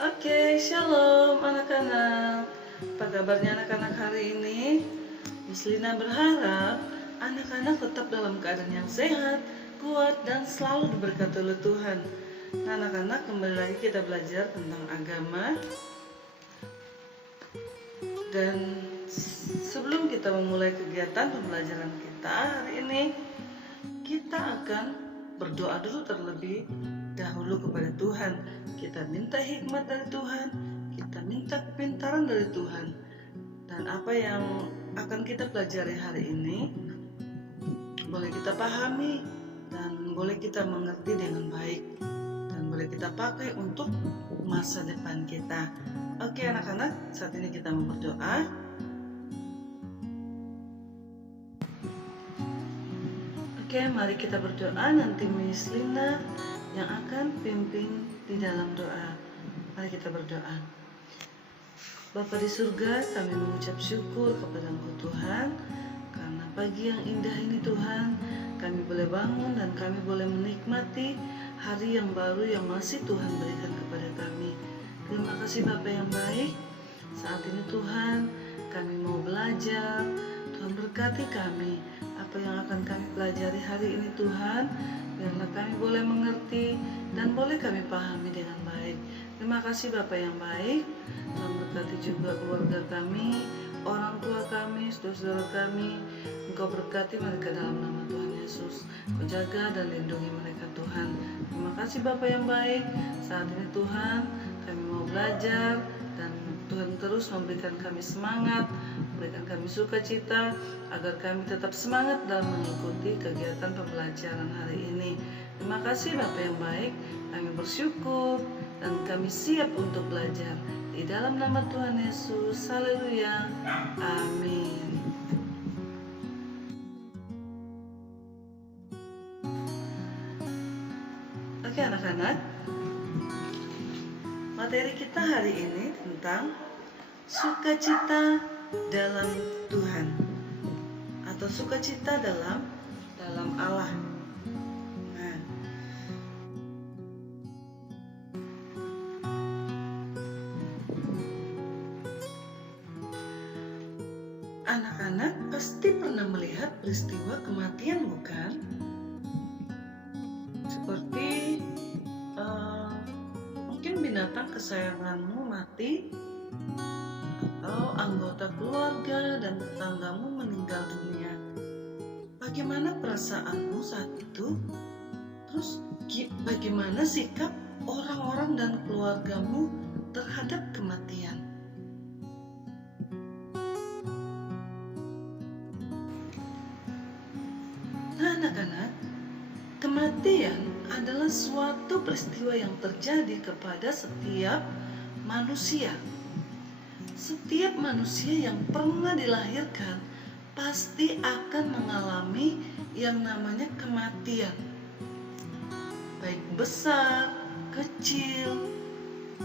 Oke, shalom anak-anak. Apa kabarnya anak-anak hari ini? Miss Lina berharap anak-anak tetap dalam keadaan yang sehat, kuat, dan selalu diberkati oleh Tuhan. Nah, anak-anak, kembali lagi kita belajar tentang agama. Dan sebelum kita memulai kegiatan pembelajaran kita hari ini, kita akan berdoa dulu terlebih dahulu kepada Tuhan. Kita minta hikmat dari Tuhan, kita minta kepintaran dari Tuhan. Dan apa yang akan kita pelajari hari ini boleh kita pahami dan boleh kita mengerti dengan baik, dan boleh kita pakai untuk masa depan kita. Oke anak-anak, saat ini kita mau berdoa. Oke, mari kita berdoa. Nanti Miss Lina yang akan pimpin di dalam doa. Mari kita berdoa. Bapa di surga, kami mengucap syukur kepada Engkau Tuhan, karena pagi yang indah ini Tuhan, kami boleh bangun dan kami boleh menikmati hari yang baru yang masih Tuhan berikan kepada kami. Terima kasih Bapa yang baik. Saat ini Tuhan, kami mau belajar. Tuhan berkati kami. Apa yang akan kami pelajari hari ini Tuhan, biarlah kami boleh mengerti dan boleh kami pahami dengan baik. Terima kasih Bapa yang baik. Tuhan berkati juga keluarga kami, orang tua kami, saudara-saudara kami. Engkau berkati mereka dalam nama Tuhan Yesus. Engkau jaga dan lindungi mereka Tuhan. Terima kasih Bapa yang baik. Saat ini Tuhan, kami mau belajar dan Tuhan terus memberikan kami semangat, memberikan kami sukacita, agar kami tetap semangat dalam mengikuti kegiatan pembelajaran hari ini. Terima kasih Bapa yang baik, kami bersyukur dan kami siap untuk belajar. Di dalam nama Tuhan Yesus, haleluya, amin. Oke anak-anak, materi kita hari ini tentang sukacita dalam Tuhan atau sukacita dalam Allah. Nah, anak-anak pasti pernah melihat peristiwa kematian, bukan? Seperti mungkin binatang kesayanganmu mati, atau anggota keluarga dan tetanggamu meninggal dunia. Bagaimana perasaanmu saat itu? Terus bagaimana sikap orang-orang dan keluargamu terhadap kematian? Nah anak-anak, kematian adalah suatu peristiwa yang terjadi kepada setiap manusia. Setiap manusia yang pernah dilahirkan pasti akan mengalami yang namanya kematian. Baik besar, kecil,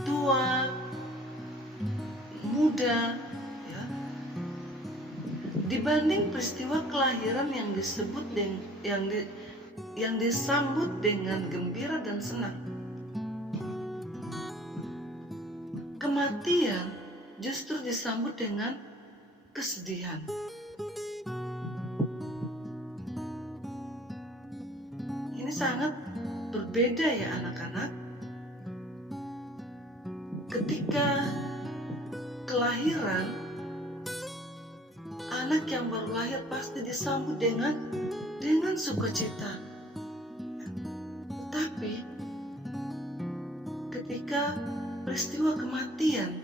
tua, muda, ya. Dibanding peristiwa kelahiran yang disambut dengan gembira dan senang, kematian justru disambut dengan kesedihan. Ini sangat berbeda ya anak-anak. Ketika kelahiran, anak yang baru lahir pasti disambut dengan sukacita. Tetapi ketika peristiwa kematian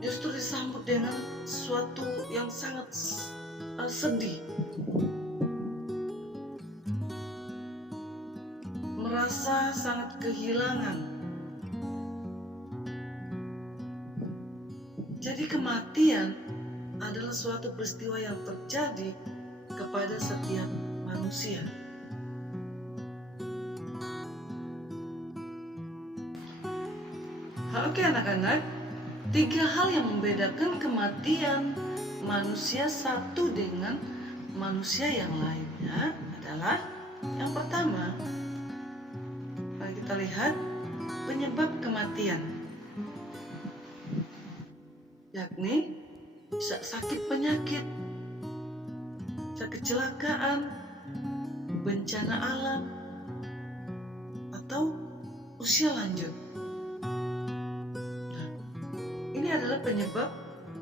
justru disambut dengan sesuatu yang sangat sedih, merasa sangat kehilangan. Jadi kematian adalah suatu peristiwa yang terjadi kepada setiap manusia. Oke anak-anak, 3 hal yang membedakan kematian manusia satu dengan manusia yang lainnya adalah yang pertama, mari kita kita lihat penyebab kematian, yakni bisa sakit penyakit, bisa kecelakaan, bencana alam, atau usia lanjut. Nah, ini adalah penyebab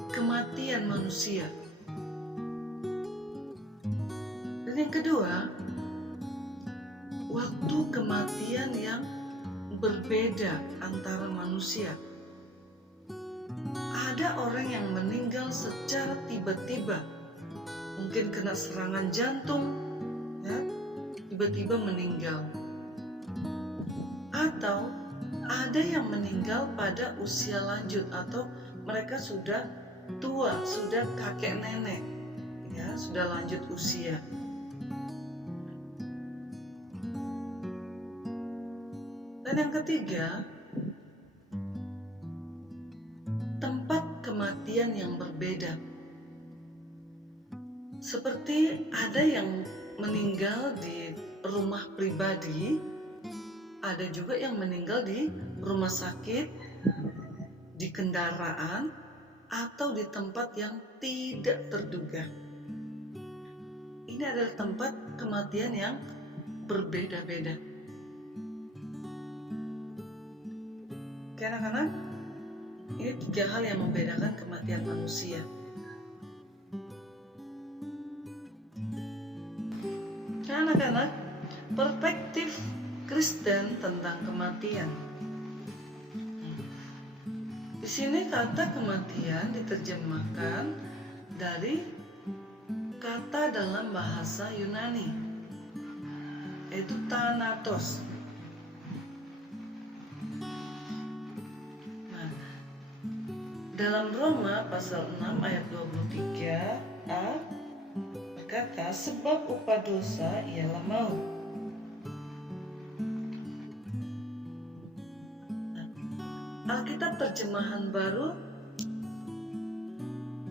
kematian manusia. Dan yang kedua, waktu kematian yang berbeda antara manusia. Ada orang yang meninggal secara tiba-tiba, mungkin kena serangan jantung, ya, tiba-tiba meninggal. Atau ada yang meninggal pada usia lanjut, atau mereka sudah tua, sudah kakek nenek, ya, sudah lanjut usia. Dan yang ketiga, tempat kematian yang berbeda. Seperti ada yang meninggal di rumah pribadi, ada juga yang meninggal di rumah sakit, di kendaraan, atau di tempat yang tidak terduga. Ini adalah tempat kematian yang berbeda-beda. Anak-anak, ini 3 hal yang membedakan kematian manusia. Nah, anak-anak, perspektif Kristen tentang kematian. Di sini kata kematian diterjemahkan dari kata dalam bahasa Yunani, yaitu thanatos. Dalam Roma pasal 6 ayat 23a berkata, sebab upah dosa ialah maut. Alkitab terjemahan baru,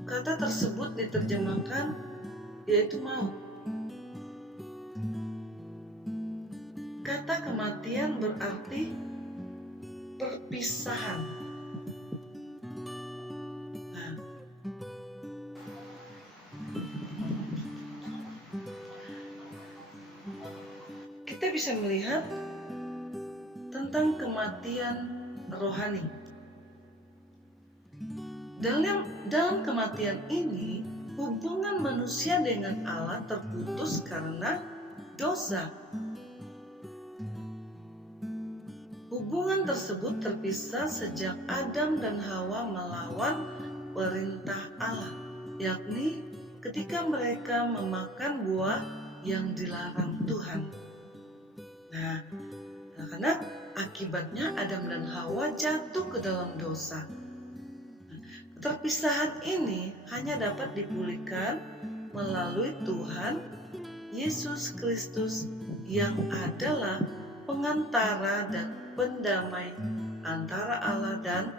kata tersebut diterjemahkan yaitu maut. Kata kematian berarti perpisahan. Kita bisa melihat tentang kematian rohani. Dalam kematian ini, hubungan manusia dengan Allah terputus karena dosa. Hubungan tersebut terpisah sejak Adam dan Hawa melawan perintah Allah, yakni ketika mereka memakan buah yang dilarang Tuhan. Nah, anak-anak, akibatnya Adam dan Hawa jatuh ke dalam dosa. Keterpisahan ini hanya dapat dipulihkan melalui Tuhan Yesus Kristus yang adalah pengantara dan pendamai antara Allah dan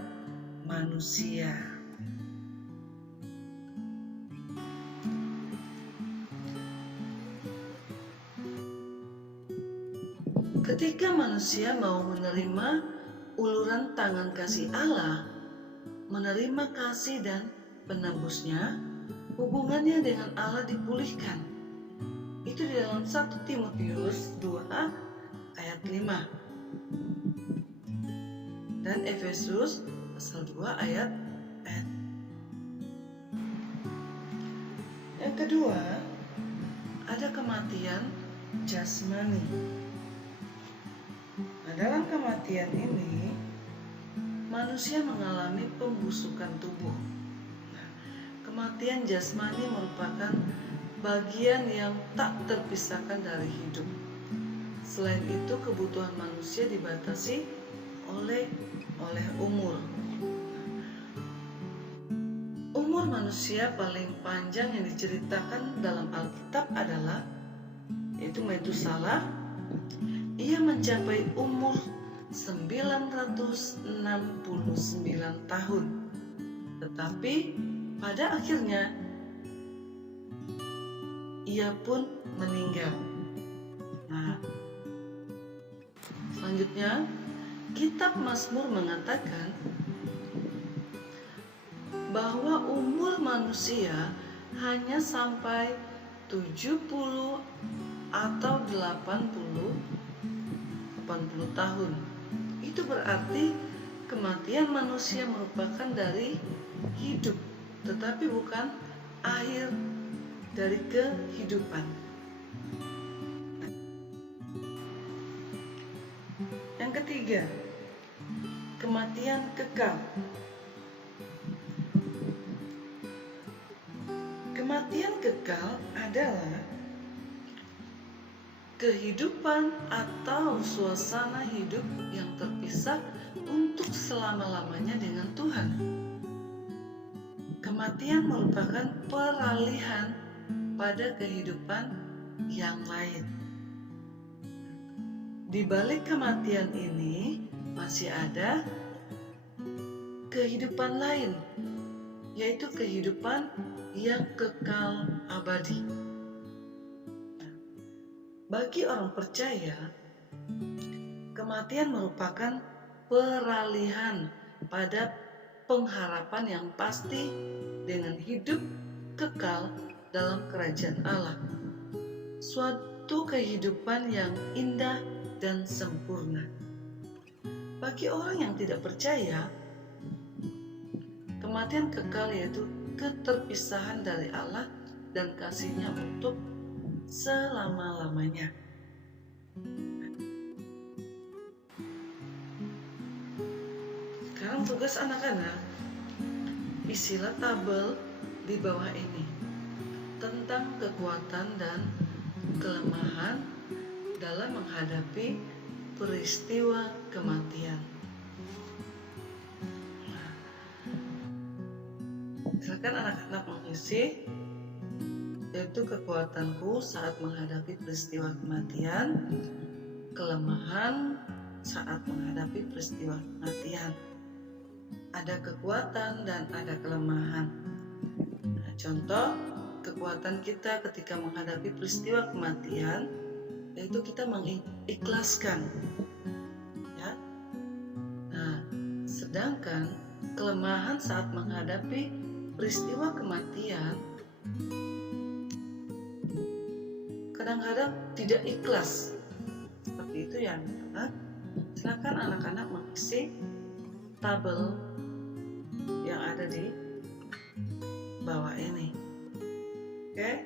manusia. Ketika manusia mau menerima uluran tangan kasih Allah, menerima kasih dan penebusnya, hubungannya dengan Allah dipulihkan. Itu di dalam 1 Timotius 2 ayat 5 dan Efesus pasal 2 ayat 4. Yang kedua, ada kematian jasmani. Nah, dalam kematian ini manusia mengalami pembusukan tubuh. Nah, kematian jasmani merupakan bagian yang tak terpisahkan dari hidup. Selain itu, kebutuhan manusia dibatasi oleh umur. Umur manusia paling panjang yang diceritakan dalam Alkitab adalah yaitu Metusalah. Ia mencapai umur 969 tahun. Tetapi pada akhirnya ia pun meninggal. Nah, selanjutnya Selanjutnya, Kitab Mazmur mengatakan bahwa umur manusia hanya sampai 70 atau 80 tahun. Itu berarti kematian manusia merupakan dari hidup, tetapi bukan akhir dari kehidupan. Yang ketiga, kematian kekal. Kematian kekal adalah kehidupan atau suasana hidup yang terpisah untuk selama-lamanya dengan Tuhan. Kematian merupakan peralihan pada kehidupan yang lain. Di balik kematian ini masih ada kehidupan lain, yaitu kehidupan yang kekal abadi. Bagi orang percaya, kematian merupakan peralihan pada pengharapan yang pasti dengan hidup kekal dalam kerajaan Allah. Suatu kehidupan yang indah dan sempurna. Bagi orang yang tidak percaya, kematian kekal yaitu keterpisahan dari Allah dan kasih-Nya untuk selama-lamanya. Sekarang tugas anak-anak, isilah tabel di bawah ini tentang kekuatan dan kelemahan dalam menghadapi peristiwa kematian. Silakan anak-anak mengisi, yaitu kekuatanku saat menghadapi peristiwa kematian, kelemahan saat menghadapi peristiwa kematian. Ada kekuatan dan ada kelemahan. Nah, contoh kekuatan kita ketika menghadapi peristiwa kematian, yaitu kita mengikhlaskan, ya. Nah, sedangkan kelemahan saat menghadapi peristiwa kematian kadang-kadang tidak ikhlas. Seperti itu ya anak-anak. Silakan anak-anak mengisi tabel yang ada di bawah ini. Oke,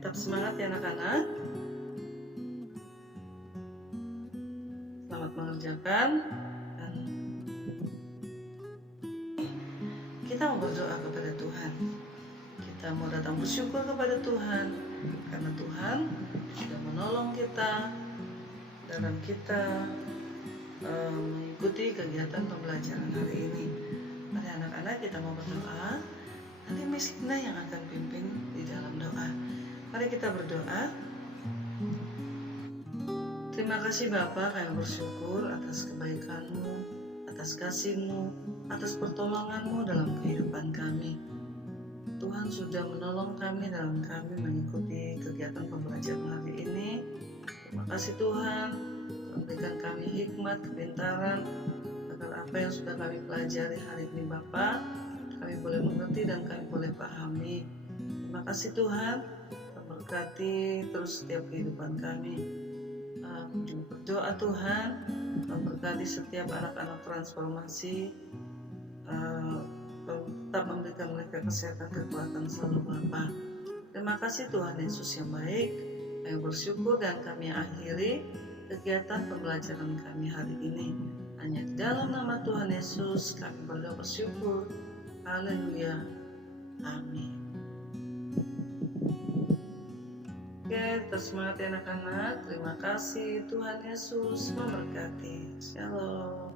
tetap semangat ya anak-anak. Selamat mengerjakan. Dan kita mau berdoa kepada Tuhan. Kita mau datang bersyukur kepada Tuhan karena Tuhan sudah menolong kita dalam kita mengikuti kegiatan pembelajaran hari ini. Mari anak-anak kita mau berdoa. Nanti Miss Lina yang akan pimpin di dalam doa. Mari kita berdoa. Terima kasih Bapa, kami bersyukur atas kebaikan-Mu, atas kasih-Mu, atas pertolongan-Mu dalam kehidupan kami. Tuhan sudah menolong kami dalam kami mengikuti kegiatan pembelajaran hari ini. Terima kasih Tuhan, memberikan kami hikmat, kepintaran, agar apa yang sudah kami pelajari hari ini Bapa, kami boleh mengerti dan kami boleh pahami. Terima kasih Tuhan, berkati terus setiap kehidupan kami. Berdoa Tuhan, memberkati setiap anak-anak transformasi, tetap memberikan mereka kesehatan, kekuatan selalu Bapa. Terima kasih Tuhan Yesus yang baik. Kami bersyukur dan kami akhiri kegiatan pembelajaran kami hari ini. Hanya di dalam nama Tuhan Yesus kami berdoa bersyukur. Haleluya. Amin. Oke, tetap semangat ya anak-anak. Terima kasih. Tuhan Yesus memberkati. Shalom.